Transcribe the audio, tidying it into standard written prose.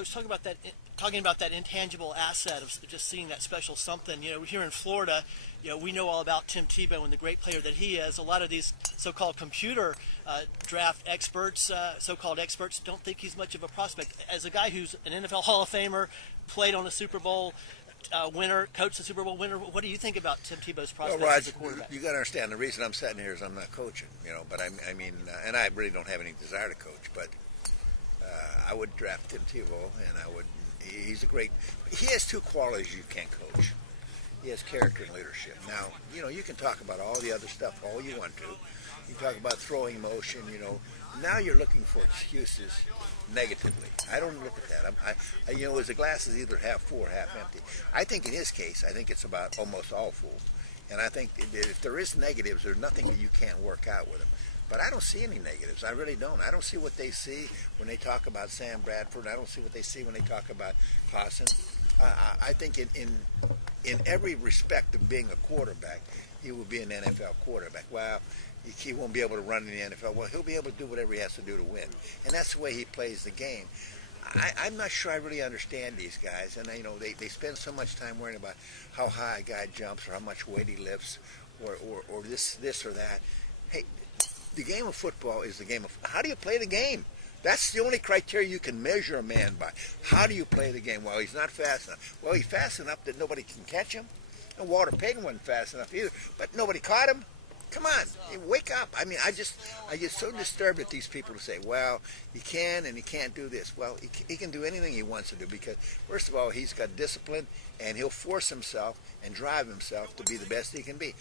Coach, talking about that intangible asset of just seeing that special something. Here in Florida, we know all about Tim Tebow and the great player that he is. A lot of these so-called computer draft experts, so-called experts, don't think he's much of a prospect. As a guy who's an NFL Hall of Famer, played on a Super Bowl winner, coached a Super Bowl winner, what do you think about Tim Tebow's prospects well, Raj, as a quarterback? You got to understand the reason I'm sitting here is I'm not coaching, but I mean, and I really don't have any desire to coach, but I would draft Tim Tebow, and he's a great, he has two qualities you can't coach. He has character and leadership. Now, you can talk about all the other stuff all you want to. You talk about throwing motion, Now you're looking for excuses negatively. I don't look at that. Is the glass is either half full or half empty. I think in his case, I think it's about almost all full. And I think that if there is negatives, there's nothing that you can't work out with him. But I don't see any negatives. I really don't. I don't see what they see when they talk about Sam Bradford. I don't see what they see when they talk about Clausen. I think in every respect of being a quarterback, he will be an NFL quarterback. Well, he won't be able to run in the NFL. Well, he'll be able to do whatever he has to do to win. And that's the way he plays the game. I'm not sure I really understand these guys. And, they spend so much time worrying about how high a guy jumps or how much weight he lifts or this or that. Hey, the game of football is the game of how do you play the game? That's the only criteria you can measure a man by. How do you play the game? Well, he's not fast enough. Well, he's fast enough that nobody can catch him. And Walter Payton wasn't fast enough either, but nobody caught him. Come on, wake up. I mean, I get so disturbed at these people who say, well, he can and he can't do this. Well, he can do anything he wants to do because, first of all, he's got discipline and he'll force himself and drive himself to be the best he can be.